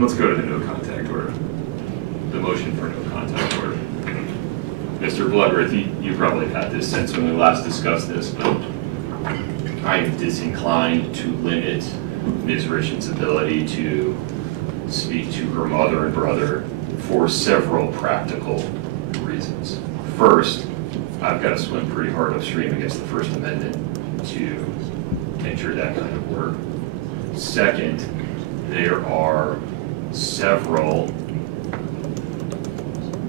let's go to the no contact order. The motion for no contact order. Mr. Bloodworth, you probably had this sense when we last discussed this, but I am disinclined to limit Ms. Richins' ability to speak to her mother and brother for several practical reasons. First, I've got to swim pretty hard upstream against the First Amendment to enter that kind of work. Second, there are several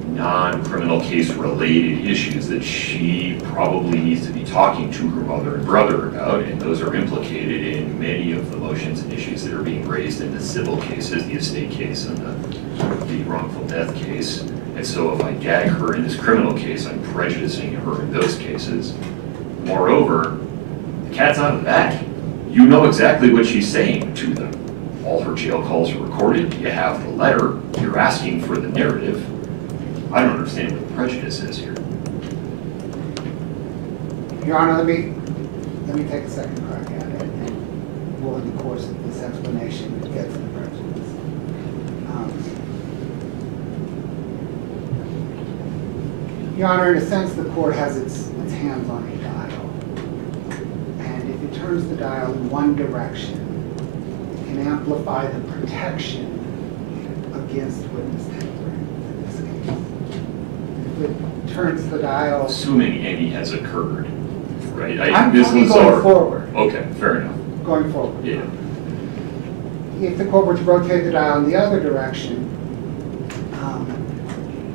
non-criminal case related issues that she probably needs to be talking to her mother and brother about, and those are implicated in many of the motions and issues that are being raised in the civil cases, the estate case and the wrongful death case. And so if I gag her in this criminal case, I'm prejudicing her in those cases. Moreover, the cat's out of the bag. You know exactly what she's saying to them. All her jail calls are recorded. You have the letter. You're asking for the narrative. I don't understand what the prejudice is here. Your Honor, let me take a second crack at it, and we'll, in the course of this explanation, get to the prejudice. Your Honor, in a sense, the court has its hands on a dial, and if it turns the dial in one direction, it can amplify the protection against witness tampering in this case. If it turns the dial... Assuming any has occurred, right? I'm talking going forward. Okay, fair enough. Going forward. Yeah. If the court were to rotate the dial in the other direction,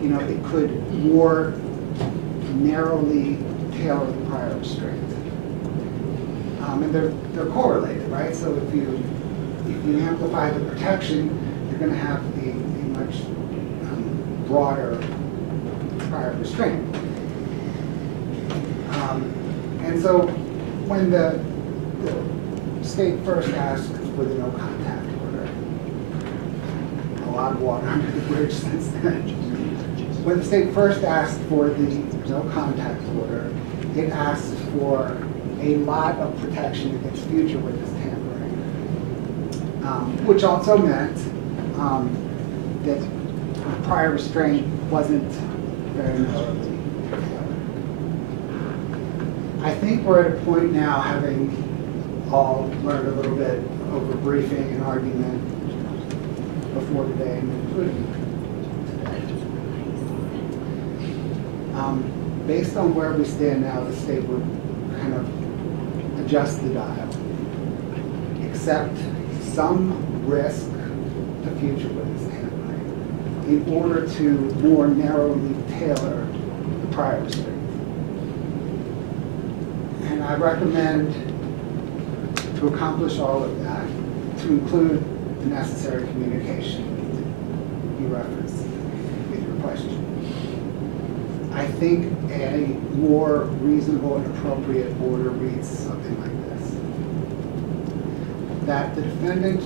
you know, it could more narrowly tailor the prior restraint. And they're correlated, right? So if you amplify the protection, you're going to have a much broader prior restraint. And so when the state first asked for the no contact order, a lot of water under the bridge since then. When the state first asked for the no contact order, it asked for a lot of protection against future witness tampering, which also meant that prior restraint wasn't very narrowly tailored. I think we're at a point now, having all learned a little bit over briefing and argument before today, and including today. Based on where we stand now, the state would kind of adjust the dial, accept some risk to future witness tampering in order to more narrowly tailor the prior restraint. And I recommend, to accomplish all of that, to include the necessary communication you referenced in your question. I think a more reasonable and appropriate order reads something like this: that the defendant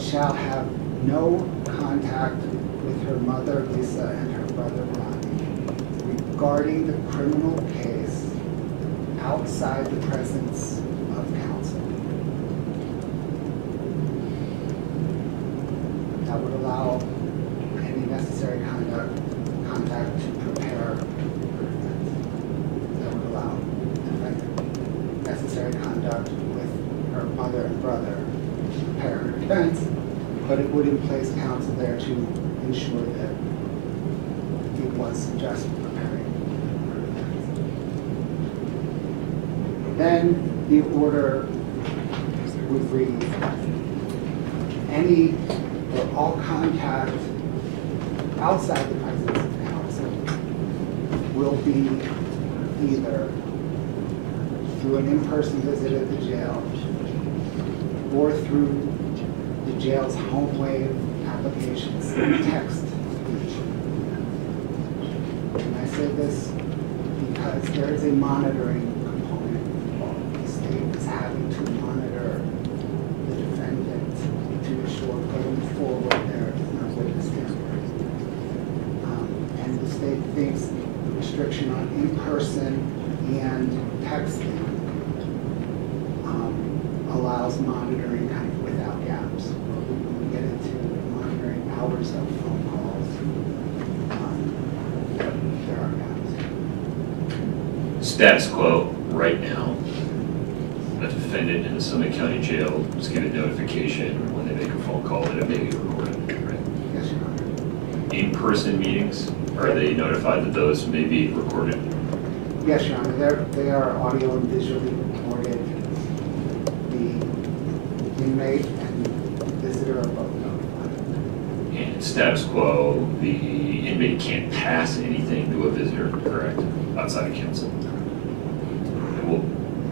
shall have no contact with her mother, Lisa, and her brother, Ronnie, regarding the criminal case outside the presence of counsel. That would allow any necessary contact to prepare her defense. That would allow necessary conduct with her mother and brother to prepare her defense, but it would place counsel there to ensure that it was just preparing her defense. Then the order would read: any or all contact outside the presence of counsel will be either through an in-person visit at the jail or through the jail's home wave applications, text. And I say this because there is a monitoring component involved. The state is having to monitor the defendant to ensure going forward there is no witness tampering. And the state thinks the restriction on in-person and texting allows monitoring kind of without gaps. When we get into numerous of phone calls on their accounts. Status quo right now, a defendant in the Summit County Jail is given notification when they make a phone call that it may be recorded, right? Yes, Your Honor. In-person meetings, are they notified that those may be recorded? Yes, Your Honor. They are audio and visually recorded. The inmate and visitor are both notified. And status quo, the inmate can't pass anything to a visitor, correct? Outside of counsel. And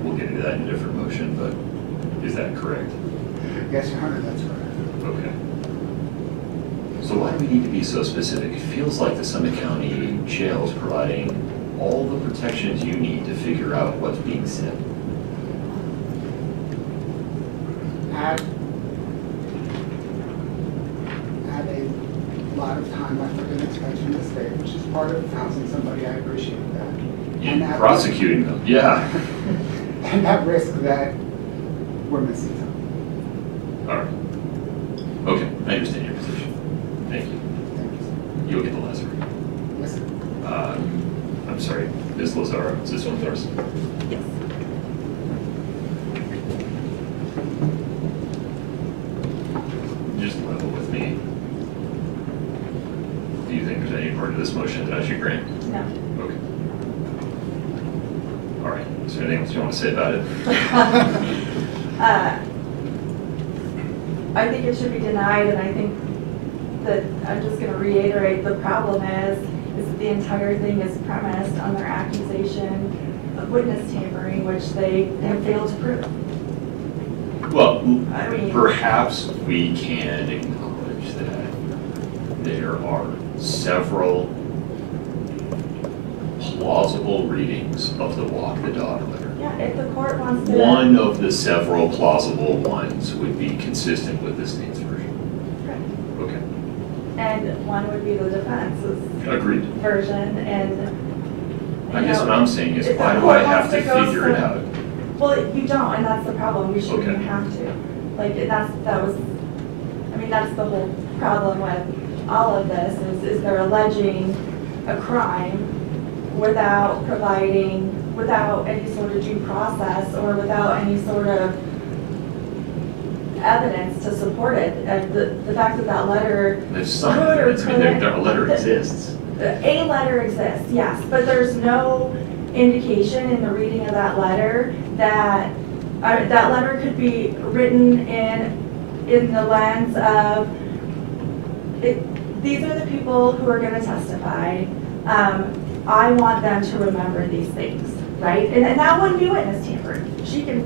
we'll get into that in a different motion, but is that correct? Yes, Your Honor, that's correct. Okay. So why do we need to be so specific? It feels like the Summit County Jail is providing all the protections you need to figure out what's being said. At a lot of time, I put an extension to stay, which is part of housing somebody. I appreciate that. In prosecuting them, yeah. And at risk that we're missing something. All right. Okay, I understand your position. Thank you. Thank you, sir. You'll get the last word. Yes, sir. I'm sorry, Ms. Lazaro, is this one yours? Yes. Just level with me. Do you think there's any part of this motion that I should grant? No. Okay. All right, is there anything else you want to say about it? I think it should be denied, and I think that I'm just going to reiterate the problem is that the entire thing is premised on their accusation of witness tampering, which they have failed to prove. Well, I mean, perhaps we can acknowledge that there are several plausible readings of the walk the dog letter. yeah, if the court wants to. One of the several plausible ones would be consistent with the state's version. Right. Okay. And one would be the defense's Agreed. version, and. I guess what I'm saying is, if why the do I court have wants to go figure it so- out? Well, you don't, and that's the problem. We shouldn't Okay. have to. Like, that's the whole problem with all of this is they're alleging a crime without any sort of due process or without any sort of evidence to support it. And the fact that letter. There's some evidence, I mean, a letter exists. A letter exists, yes, but there's no indication in the reading of that letter that that letter could be written in the lens of these are the people who are going to testify. I want them to remember these things, right? And that wouldn't be witness tampering. She can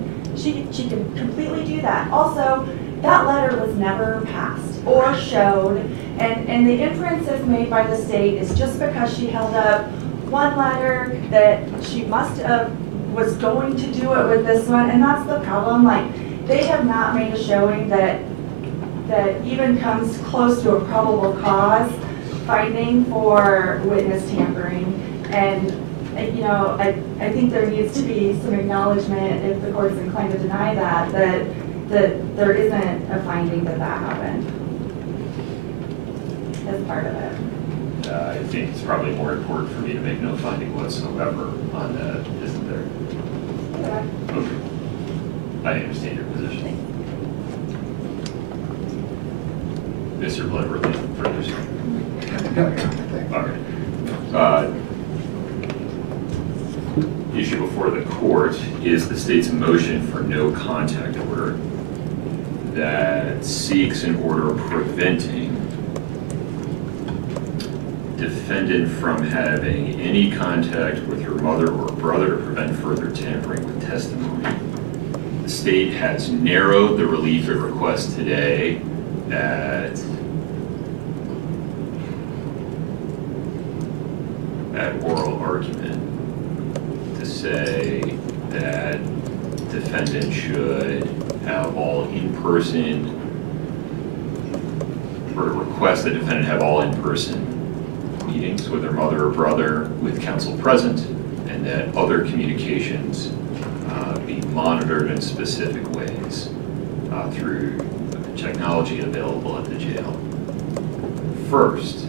completely do that. Also, that letter was never passed or showed, and the inferences made by the state is just because she held up one letter that she must have was going to do it with this one, and that's the problem. Like, they have not made a showing that even comes close to a probable cause finding for witness tampering. And you know, I think there needs to be some acknowledgement, if the court's inclined to deny that there isn't a finding that happened as part of it. I think it's probably more important for me to make no finding whatsoever on that, isn't there? Okay. Okay. I understand your position. Mr. Blood, really further, sir? No, Your Honor, thank you. All right. Issue before the court is the state's motion for no contact order that seeks an order preventing defendant from having any contact with her mother or brother to prevent further tampering with testimony. The state has narrowed the relief it requests today at oral argument to say that defendant should have all in-person, or request that defendant have all in-person meetings with her mother or brother with counsel present, and that other communications be monitored in specific ways through technology available at the jail. First,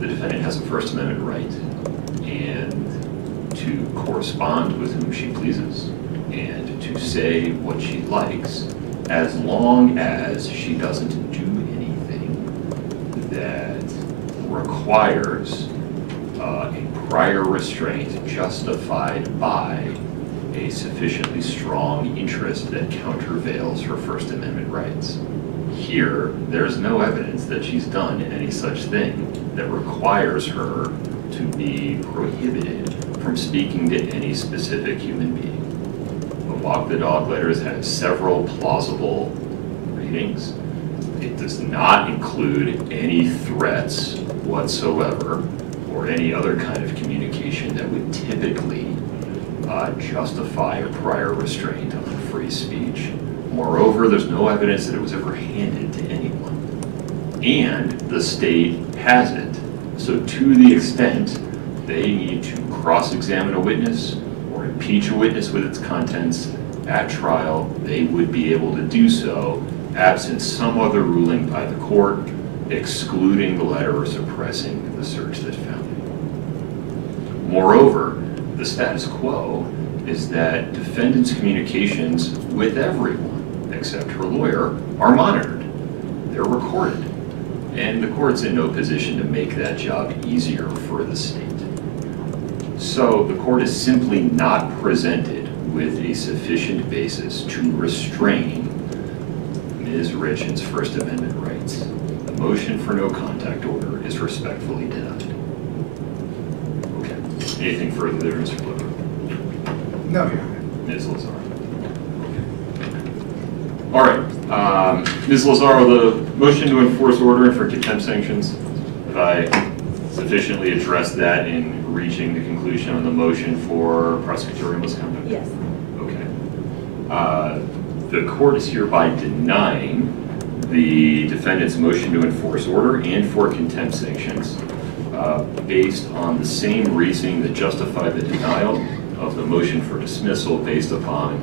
the defendant has a First Amendment right and to correspond with whom she pleases and to say what she likes, as long as she doesn't do anything that requires a prior restraint justified by a sufficiently strong interest that countervails her First Amendment rights. Here, there's no evidence that she's done any such thing that requires her to be prohibited from speaking to any specific human being. The Walk the Dog letters have several plausible readings. It does not include any threats whatsoever or any other kind of communication that would typically justify a prior restraint on free speech. Moreover, there's no evidence that it was ever handed to anyone. And the state has it. So to the extent they need to cross-examine a witness or impeach a witness with its contents at trial, they would be able to do so absent some other ruling by the court excluding the letter or suppressing the search that found it. Moreover, the status quo is that defendants' communications with everyone, except her lawyer, are monitored. They're recorded. And the court's in no position to make that job easier for the state. So the court is simply not presented with a sufficient basis to restrain Ms. Richins' First Amendment rights. The motion for no contact order is respectfully denied. Okay. Anything further there, Mr. Clifford? No. Ms. Lazaro. Okay. All right. Ms. Lazaro, the motion to enforce order and for contempt sanctions, have I sufficiently addressed that in reaching the conclusion on the motion for prosecutorial misconduct? Yes. Okay. The court is hereby denying the defendant's motion to enforce order and for contempt sanctions based on the same reasoning that justified the denial of the motion for dismissal based upon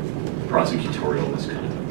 prosecutorial misconduct.